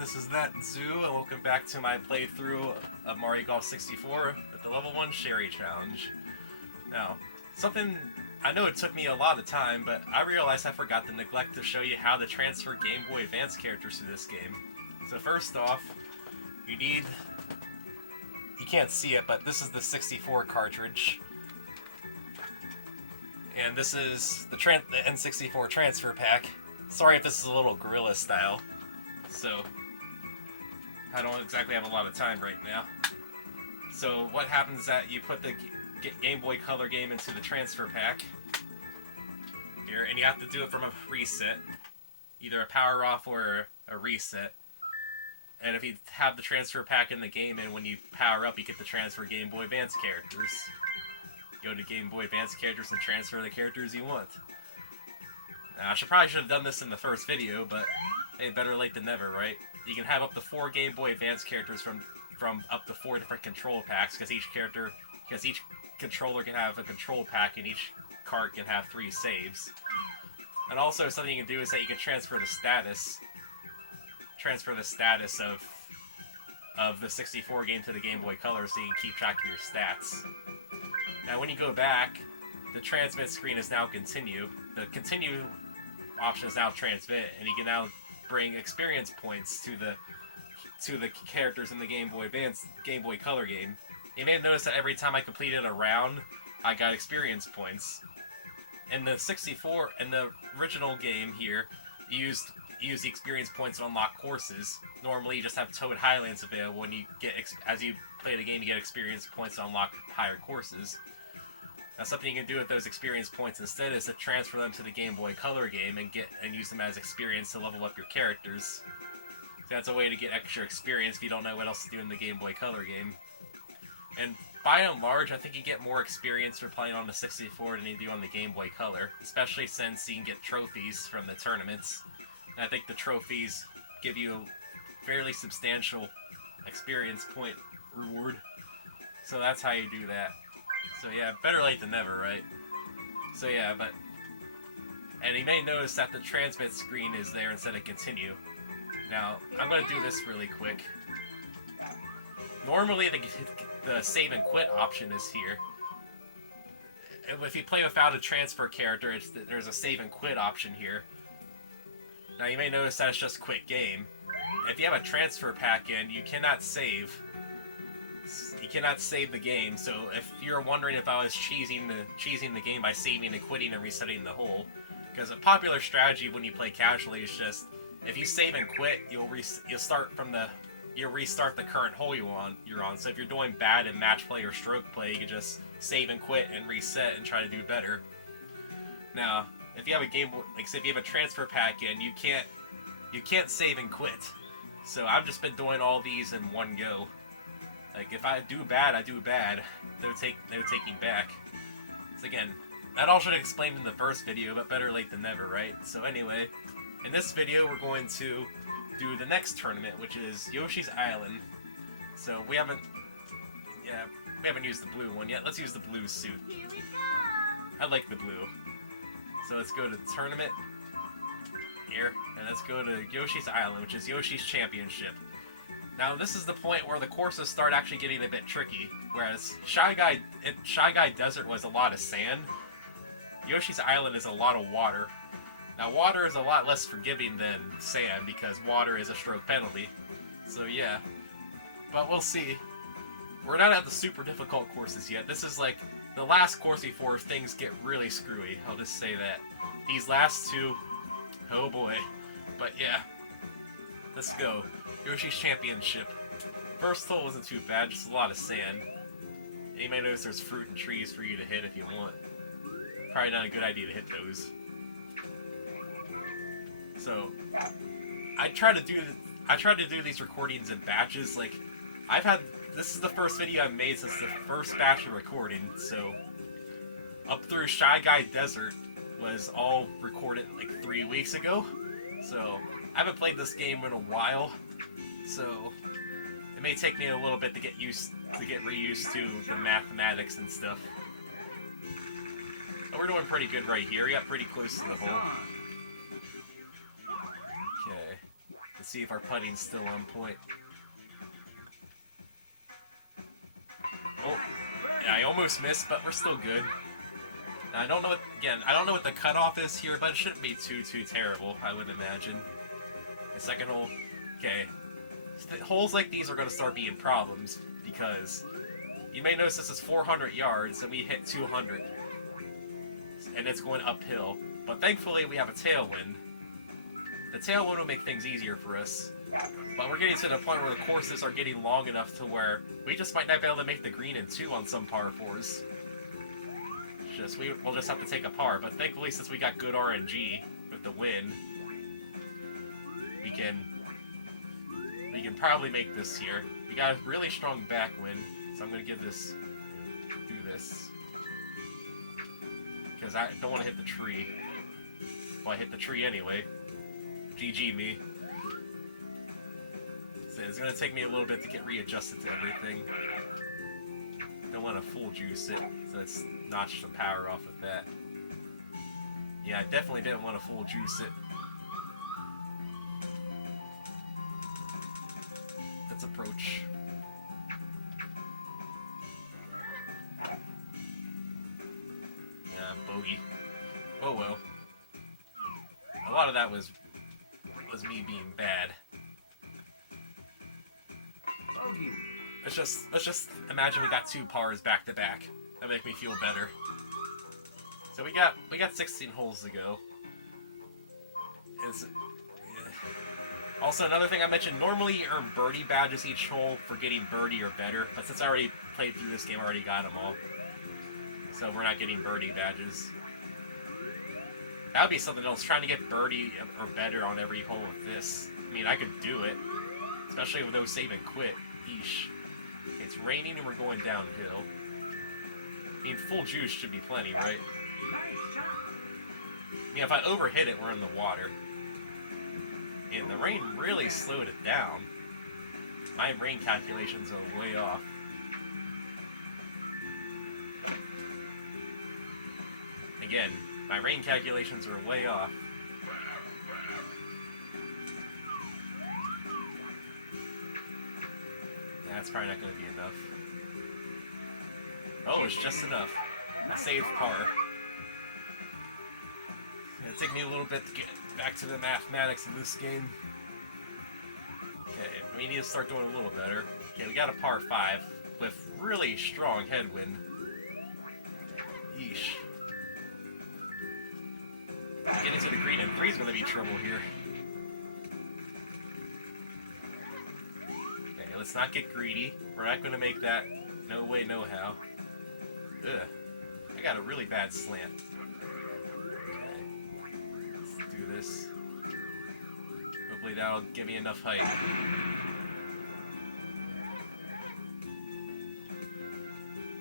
this is That Zoo, and welcome back to my playthrough of Mario Golf 64 with the Level 1 Sherry Challenge. Now, something, I know it took me a lot of time, but I realized I forgot to neglect to show you how to transfer Game Boy Advance characters to this game. So first off, you can't see it, but this is the 64 cartridge. And this is the N64 transfer pack. Sorry if this is a little guerrilla style. So, I don't exactly have a lot of time right now. So, what happens is that you put the Game Boy Color game into the transfer pack here, and you have to do it from a reset, either a power off or a reset. And if you have the transfer pack in the game, and when you power up, you get to transfer Game Boy Advance characters. Go to Game Boy Advance characters and transfer the characters you want. Now, I should have done this in the first video, but hey, better late than never, right? You can have up to 4 Game Boy Advance characters from up to 4 different control packs, because each controller can have a control pack, and each cart can have 3 saves. And also, something you can do is that you can transfer the status of the 64 game to the Game Boy Color, so you can keep track of your stats. Now, when you go back, the transmit screen is now continue. The continue option is now transmit, and you can now bring experience points to the characters in the Game Boy Advance, Game Boy Color game. You may have noticed that every time I completed a round, I got experience points. In the 64, in the original game here, you use the experience points to unlock courses. Normally, you just have Toad Highlands available, and as you play the game, you get experience points to unlock higher courses. Now, something you can do with those experience points instead is to transfer them to the Game Boy Color game and use them as experience to level up your characters. So that's a way to get extra experience if you don't know what else to do in the Game Boy Color game. And by and large, I think you get more experience for playing on the 64 than you do on the Game Boy Color, especially since you can get trophies from the tournaments. And I think the trophies give you a fairly substantial experience point reward. So that's how you do that. So yeah, better late than never, right? So yeah, and you may notice that the transmit screen is there instead of continue. Now, I'm going to do this really quick. Normally, the save and quit option is here. If you play without a transfer character, there's a save and quit option here. Now, you may notice that it's just quit game. If you have a transfer pack in, you cannot save. You cannot save the game, so if you're wondering if I was cheesing the game by saving and quitting and resetting the hole, because a popular strategy when you play casually is just, if you save and quit, you'll restart the current hole you're on. So if you're doing bad in match play or stroke play, you can just save and quit and reset and try to do better. Now, if you have if you have a transfer pack in, you can't save and quit. So I've just been doing all these in one go. Like, if I do bad, I do bad. No taking back. So again, that all should have explained in the first video, but better late than never, right? So anyway, in this video, we're going to do the next tournament, which is Yoshi's Island. So we haven't used the blue one yet. Let's use the blue suit. Here we go. I like the blue. So let's go to the tournament here, and let's go to Yoshi's Island, which is Yoshi's Championship. Now, this is the point where the courses start actually getting a bit tricky, whereas Shy Guy Desert was a lot of sand. Yoshi's Island is a lot of water. Now, water is a lot less forgiving than sand, because water is a stroke penalty. So, yeah. But we'll see. We're not at the super difficult courses yet. This is like the last course before things get really screwy. I'll just say that. These last two, oh boy. But yeah, let's go. Yoshi's Championship. First hole wasn't too bad, just a lot of sand. And you may notice there's fruit and trees for you to hit if you want. Probably not a good idea to hit those. So, I try to do these recordings in batches. Like, this is the first video I've made since the first batch of recording. So, up through Shy Guy Desert was all recorded like 3 weeks ago. So, I haven't played this game in a while. So, it may take me a little bit to get reused to the mathematics and stuff. But we're doing pretty good right here. We got pretty close to the hole. Okay. see if our putting's still on point. Oh, yeah, I almost missed, but we're still good. Now, I don't know what the cutoff is here, but it shouldn't be too terrible, I would imagine. The second hole, okay. Holes like these are going to start being problems, because you may notice this is 400 yards, and we hit 200. And it's going uphill. But thankfully, we have a tailwind. The tailwind will make things easier for us. But we're getting to the point where the courses are getting long enough to where we just might not be able to make the green in 2 on some par 4s. We'll just have to take a par. But thankfully, since we got good RNG with the win, we can probably make this here. We got a really strong backwind, so I'm going to do this. Because I don't want to hit the tree. Well, I hit the tree anyway. GG me. So it's going to take me a little bit to get readjusted to everything. Don't want to full juice it, so let's notch some power off of that. Yeah, I definitely didn't want to full juice it. Let's approach. Yeah, bogey. Oh well. A lot of that was me being bad. Bogey. Let's just imagine we got 2 pars back to back. That'd make me feel better. So we got 16 holes to go. Also, another thing I mentioned, normally you earn birdie badges each hole for getting birdie or better, but since I already played through this game, I already got them all. So we're not getting birdie badges. That would be something else, trying to get birdie or better on every hole of this. I mean, I could do it, especially with those save and quit. Eesh. It's raining and we're going downhill. I mean, full juice should be plenty, right? I mean, if I overhit it, we're in the water. And the rain really slowed it down. My rain calculations are way off. Again, my rain calculations are way off. That's probably not going to be enough. Oh, it's just enough. I saved par. It'll take me a little bit to get back to the mathematics of this game. Okay, we need to start doing a little better. Okay, we got a par 5 with really strong headwind. Yeesh. Getting to the green and 3 is going to be trouble here. Okay, let's not get greedy. We're not going to make that. No way, no how. Ugh. I got a really bad slant. Okay. Let's do this. Hopefully that'll give me enough height.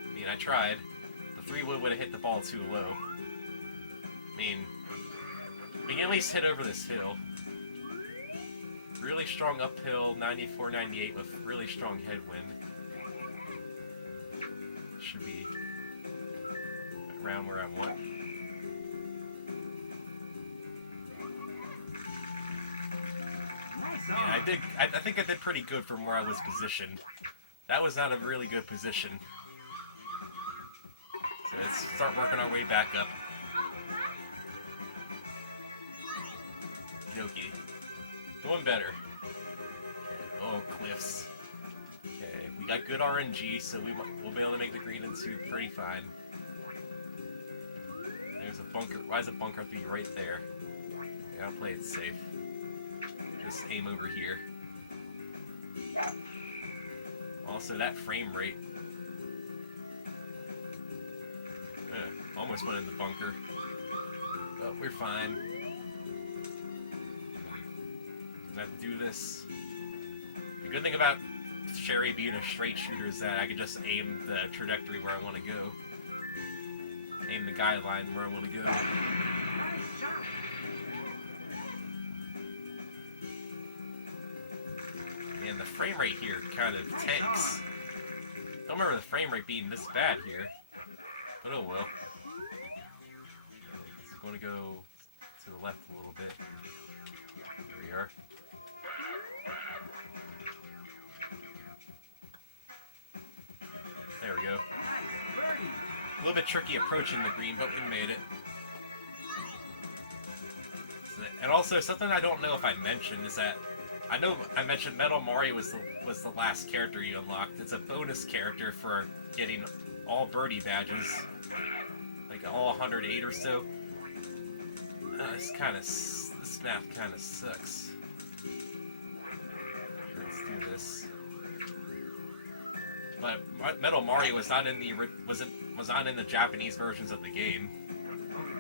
I mean, I tried. The 3-wood would have hit the ball too low. I mean, we can at least hit over this hill. Really strong uphill, 94, 98 with really strong headwind. Should be around where I want. Yeah, I think I did pretty good from where I was positioned. That was not a really good position. So let's start working our way back up. Yoki. Doing better. Okay. Oh, cliffs. Okay, we got good RNG, so we'll be able to make the green in 2 pretty fine. There's a bunker. Why is a bunker be right there? Yeah, I'll play it safe. Just aim over here. Also, that frame rate. Almost went in the bunker. But we're fine. I have to do this. The good thing about Sherry being a straight shooter is that I can just aim the trajectory where I want to go. Aim the guideline where I want to go. And the frame rate here kind of tanks. I don't remember the frame rate being this bad here. But oh well. It's going to go to the left a little bit. Here we are. tricky approaching the green, but we made it. And also, something I don't know if I mentioned is that I know I mentioned Metal Mario was the last character you unlocked. It's a bonus character for getting all birdie badges, like all 108 or so. This map kind of sucks. Let's do this. But Metal Mario was not in the Japanese versions of the game.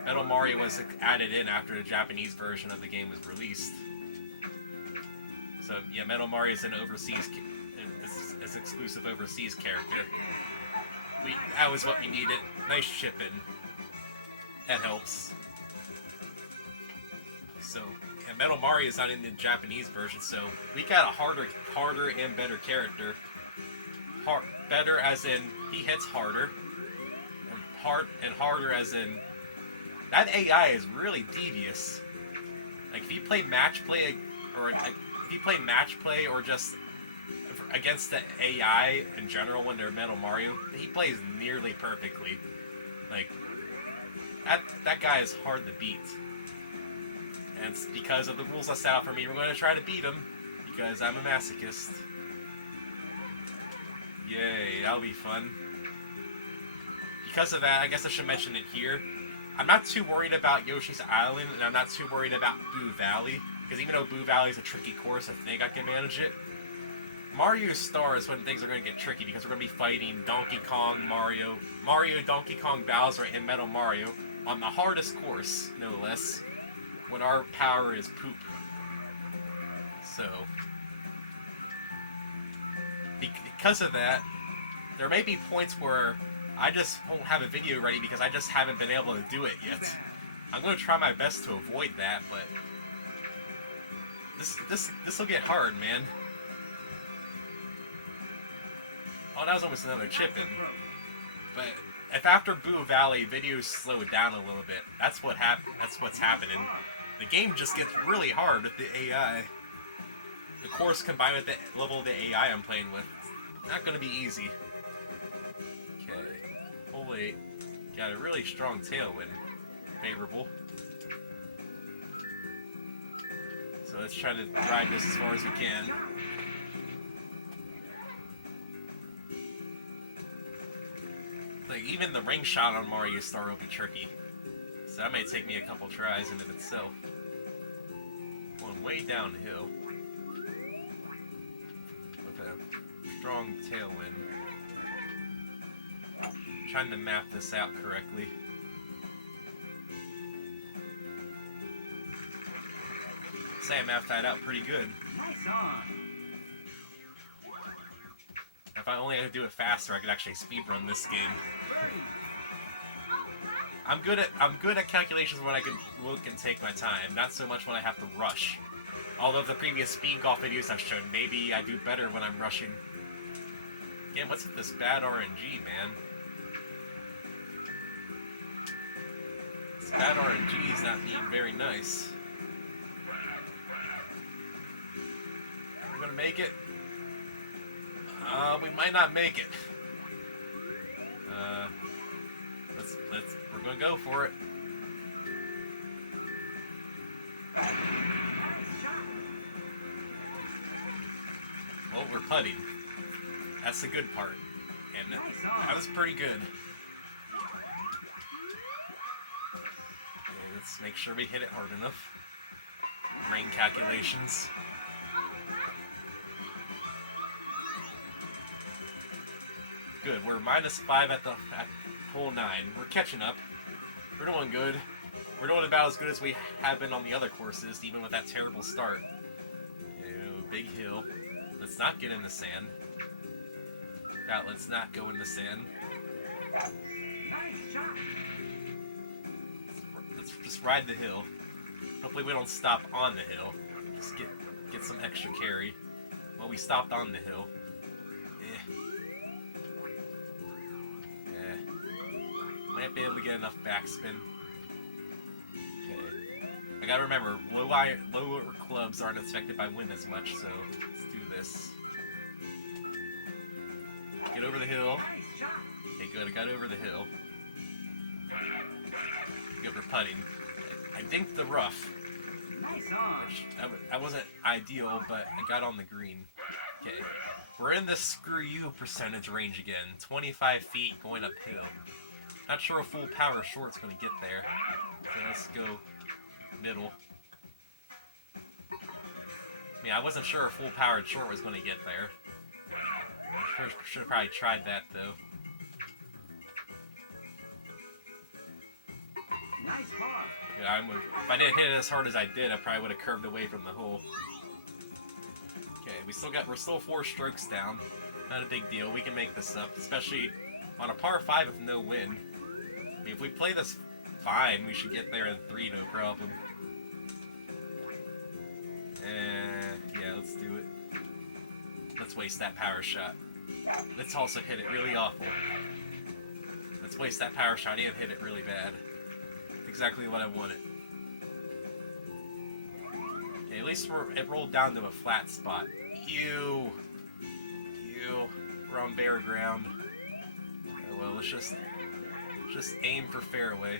Metal Mario was added in after the Japanese version of the game was released. So yeah, Metal Mario is an is exclusive overseas character. That was what we needed. Nice shipping. That helps. So yeah, Metal Mario is not in the Japanese version, so we got a harder and better character. Better as in he hits harder, and harder as in that AI is really devious. Like if you play match play or just against the AI in general when they're Metal Mario, he plays nearly perfectly. Like that guy is hard to beat, and it's because of the rules I set out for me. We're going to try to beat him because I'm a masochist. Yay, that'll be fun. Because of that, I guess I should mention it here. I'm not too worried about Yoshi's Island, and I'm not too worried about Boo Valley, because even though Boo Valley is a tricky course, I think I can manage it. Mario Star is when things are going to get tricky, because we're going to be fighting Donkey Kong, Mario, Donkey Kong, Bowser, and Metal Mario on the hardest course, no less, when our power is poop. So, because of that, there may be points where I just won't have a video ready because I just haven't been able to do it yet. I'm going to try my best to avoid that, but this will get hard, man. Oh, that was almost another chip in. But if after Boo Valley videos slow down a little bit, that's what's happening. The game just gets really hard with the AI. The course combined with the level of the AI I'm playing with, not going to be easy. Okay. Holy, got a really strong tailwind. Favorable. So let's try to ride this as far as we can. Like, even the ring shot on Mario Star will be tricky. So that may take me a couple tries in of itself. Going way downhill. With a strong tailwind. Trying to map this out correctly. Say I mapped that out pretty good. If I only had to do it faster, I could actually speedrun this game. I'm good at calculations when I can look and take my time, not so much when I have to rush. Although the previous speed golf videos I've shown, maybe I do better when I'm rushing. Again, what's with this bad RNG, man? This bad RNG is not being very nice. We're gonna make it. We might not make it. We're gonna go for it. Well, we're putting. That's the good part. And that was pretty good. Okay, let's make sure we hit it hard enough. Ring calculations. Good, we're -5 at hole 9. We're catching up. We're doing good. We're doing about as good as we have been on the other courses, even with that terrible start. Okay, big hill. Let's not get in the sand. God, let's not go in the sand. Let's just ride the hill. Hopefully we don't stop on the hill. Just get some extra carry. Well, we stopped on the hill. Might be able to get enough backspin. Okay. I gotta remember, lower clubs aren't affected by wind as much, so let's do this. Get over the hill. Okay, good, I got over the hill. Good for putting. I dinked the rough. Which, I wasn't ideal, but I got on the green. Okay. We're in the screw you percentage range again. 25 feet going uphill. Not sure a full power short's going to get there. So let's go middle. I mean, I wasn't sure a full powered short was going to get there. Should have probably tried that though. Nice par. Yeah, if I didn't hit it as hard as I did, I probably would have curved away from the hole. Okay, we're still 4 strokes down. Not a big deal. We can make this up, especially on a par 5 with no wind. I mean, if we play this fine, we should get there in 3, no problem. Yeah, let's do it. Let's waste that power shot. Let's also hit it really awful. Let's waste that power shot and hit it really bad. Exactly what I wanted. Okay, at least it rolled down to a flat spot. Ew. We're on bare ground. Oh well, let's just aim for fairway.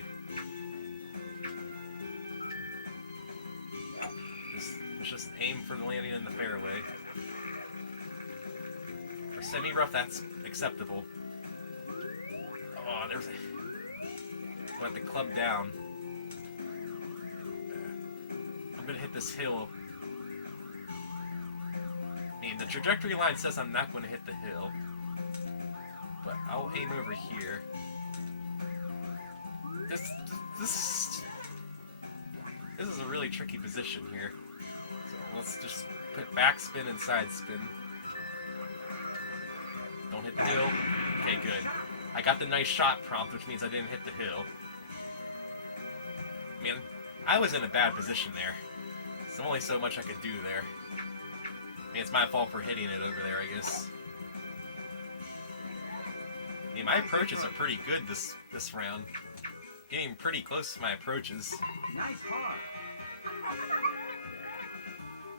Let's just aim for the landing in the fairway. For semi-rough, that's acceptable. Oh, there's a... Let the club down. I'm gonna hit this hill. I mean, the trajectory line says I'm not gonna hit the hill. But I'll aim over here. This is a really tricky position here. So let's just put backspin and side spin. Don't hit the hill. Okay, good. I got the nice shot prompt, which means I didn't hit the hill. I mean, I was in a bad position there. There's only so much I could do there. I mean, it's my fault for hitting it over there, I guess. I mean, my approaches are pretty good this round. Getting pretty close to my approaches. Nice par.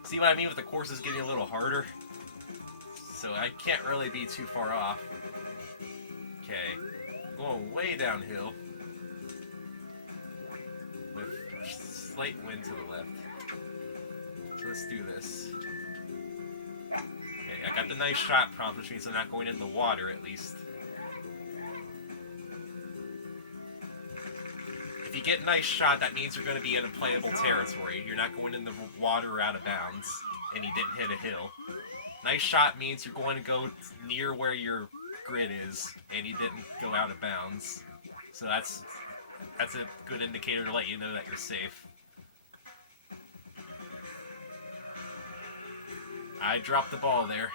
See what I mean with the courses getting a little harder? So I can't really be too far off. Okay, going way downhill. With slight wind to the left. So let's do this. Okay, I got the nice shot prompt, which means I'm not going in the water at least. If you get nice shot, that means you're going to be in a playable territory. You're not going in the water or out of bounds, and you didn't hit a hill. Nice shot means you're going to go near where your grid is, and you didn't go out of bounds. So that's a good indicator to let you know that you're safe. I dropped the ball there.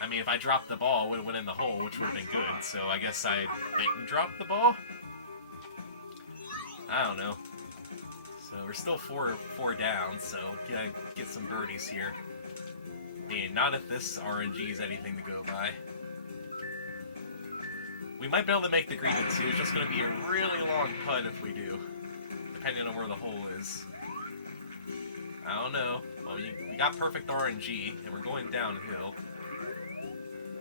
I mean, if I dropped the ball, it would have went in the hole, which would have been good. So I guess I didn't drop the ball? I don't know. So we're still four down, so gotta get some birdies here. I mean, not if this RNG is anything to go by. We might be able to make the green in 2. It's just going to be a really long putt if we do, depending on where the hole is. I don't know. Well, we got perfect RNG, and we're going downhill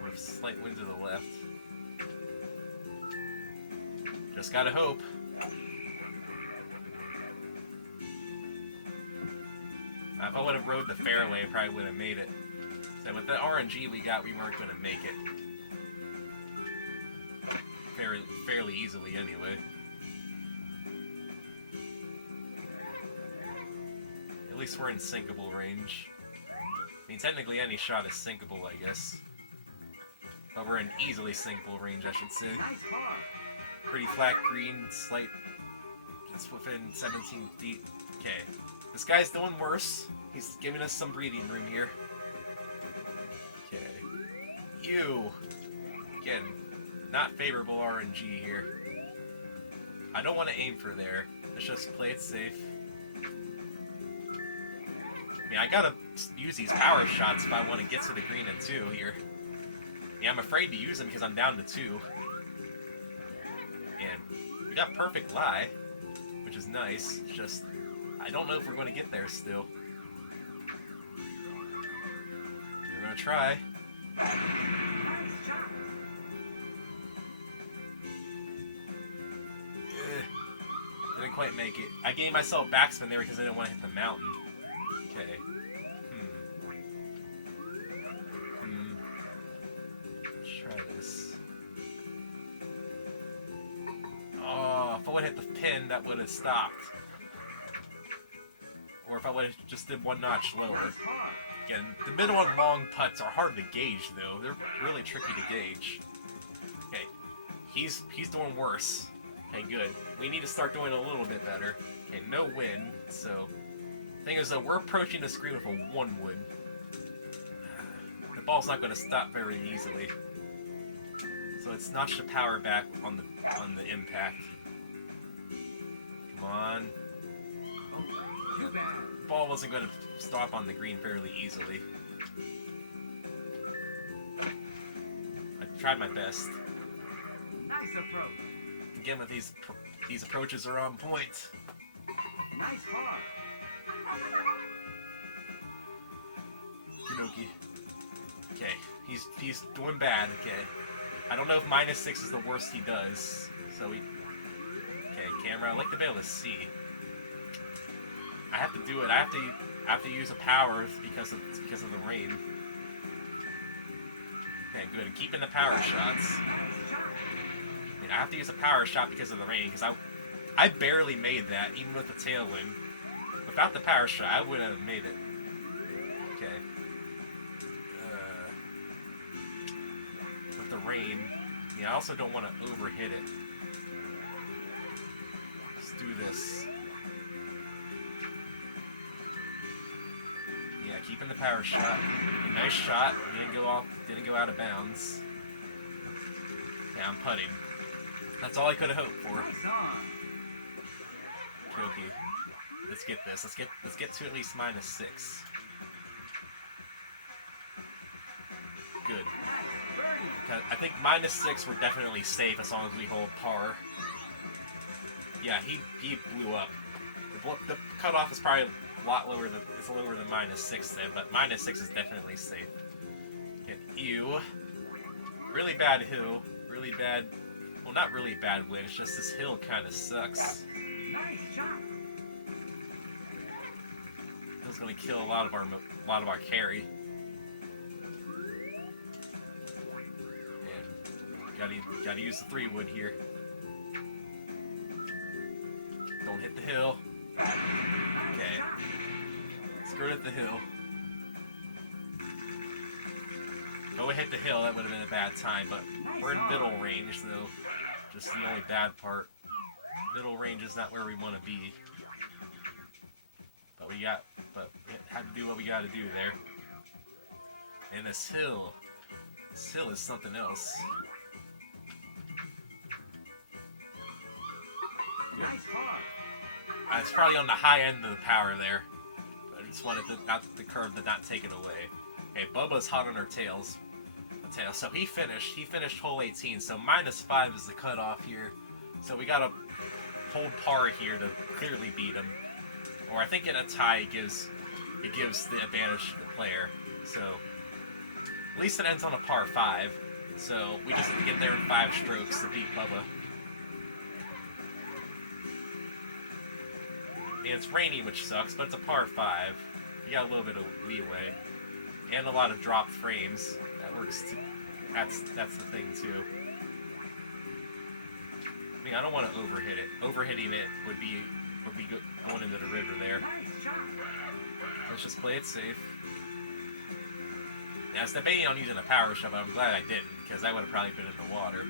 with slight wind to the left. Just gotta hope. If I would have rode the fairway, I probably would have made it. So with the RNG we got, we weren't going to make it. Fairly easily, anyway. At least we're in sinkable range. I mean, technically any shot is sinkable, I guess. But we're in easily sinkable range, I should say. Nice par. Pretty flat green, slight... That's within 17 feet. Okay. This guy's doing worse. He's giving us some breathing room here. Okay. Ew. Again, not favorable RNG here. I don't want to aim for there. Let's just play it safe. I mean, I gotta use these power shots if I want to get to the green in 2 here. Yeah, I'm afraid to use them because I'm down to 2. And we got perfect lie, which is nice. It's just... I don't know if we're going to get there still. We're going to try. quite make it. I gave myself backspin there because I didn't want to hit the mountain. Okay. Let's try this. Oh, if I would have hit the pin, that would have stopped. Or if I would have just did one notch lower. Nice par. Again, the middle and long putts are hard to gauge, though. They're really tricky to gauge. Okay, he's doing worse. Okay, good. We need to start doing a little bit better. Okay, no win, so... Thing is, though, we're approaching the screen with a 1 wood. The ball's not going to stop very easily. So let's notch the power back on the impact. Come on. Too bad. The ball wasn't going to stop on the green fairly easily. I tried my best. Nice approach. Again, with these approaches are on point. Nice par. Kinoki. Okay, he's doing bad. Okay, I don't know if -6 is the worst he does. So we. Okay, camera. I'd like to be able to see. I have to do it. I have to use a power because of the rain. Okay, good. And keeping the power shots. I mean, I have to use a power shot because of the rain, because I barely made that, even with the tailwind. Without the power shot, I wouldn't have made it. Okay. With the rain, yeah, I also don't want to overhit it. Let's do this. Yeah, keeping the power shot. A nice shot. Didn't go out of bounds. Yeah, I'm putting. That's all I could have hoped for. Nice on. Okay. Let's get this. Let's get to at least -6. Good. Birdie. I think -6 we're definitely safe as long as we hold par. Yeah, he blew up. The cutoff is probably a lot lower than -6 then, but -6 is definitely safe. Hit ew. Really bad hill. Really bad. Well, not really bad wind. It's just this hill kind of sucks. Nice shot. It's going to kill a lot of our carry. And gotta use the 3-wood here. Don't hit the hill. Okay. Screw it at the hill. If I would hit the hill, that would have been a bad time, but we're in middle range, though. Just the only bad part. Middle range is not where we want to be. But we had to do what we got to do there. And this hill is something else. Good. Nice par. It's probably on the high end of the power there. I just wanted the curve to not take it away. Okay, Bubba's hot on our tails. So he finished hole 18. So -5 is the cutoff here. So we gotta hold par here to clearly beat him. Or I think in a tie it gives the advantage to the player. So at least it ends on a par 5. So we just have to get there in 5 strokes to beat Bubba. I mean, it's raining, which sucks, but it's a par 5. You got a little bit of leeway. And a lot of dropped frames. That works too. That's the thing too. I mean, I don't want to overhit it. Overhitting it would be going into the river there. Nice shot. Let's just play it safe. Yeah, I was debating on using a power shot, but I'm glad I didn't, because I would have probably been in the water.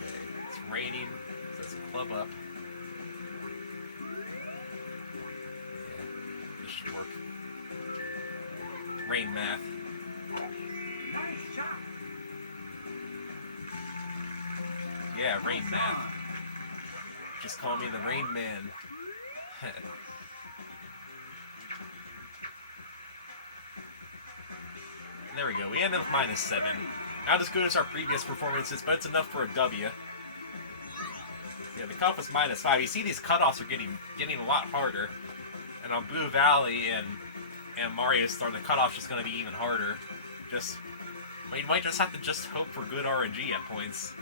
Okay, it's raining. It says club up. Yeah, this should work. Rain math. Nice shot. Yeah, rain math. Just call me the Rain Man. There we go. We ended with -7. Not as good as our previous performances, but it's enough for a W. Yeah, the cutoff was -5. You see these cutoffs are getting a lot harder. And on Boo Valley and Mario Star, the cutoff's just going to be even harder. You might just have to just hope for good RNG at points.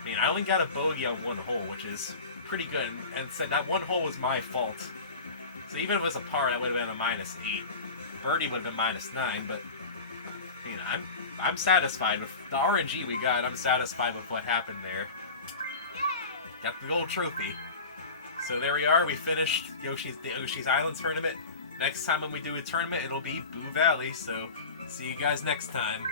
I mean, I only got a bogey on 1 hole, which is pretty good, and said that one hole was my fault. So even if it was a par, that would have been a -8. Birdie would have been -9, but you know, I'm satisfied with the RNG we got. I'm satisfied with what happened there. Got the gold trophy. So there we are. We finished the Yoshi's Island tournament. Next time when we do a tournament, it'll be Boo Valley. So see you guys next time.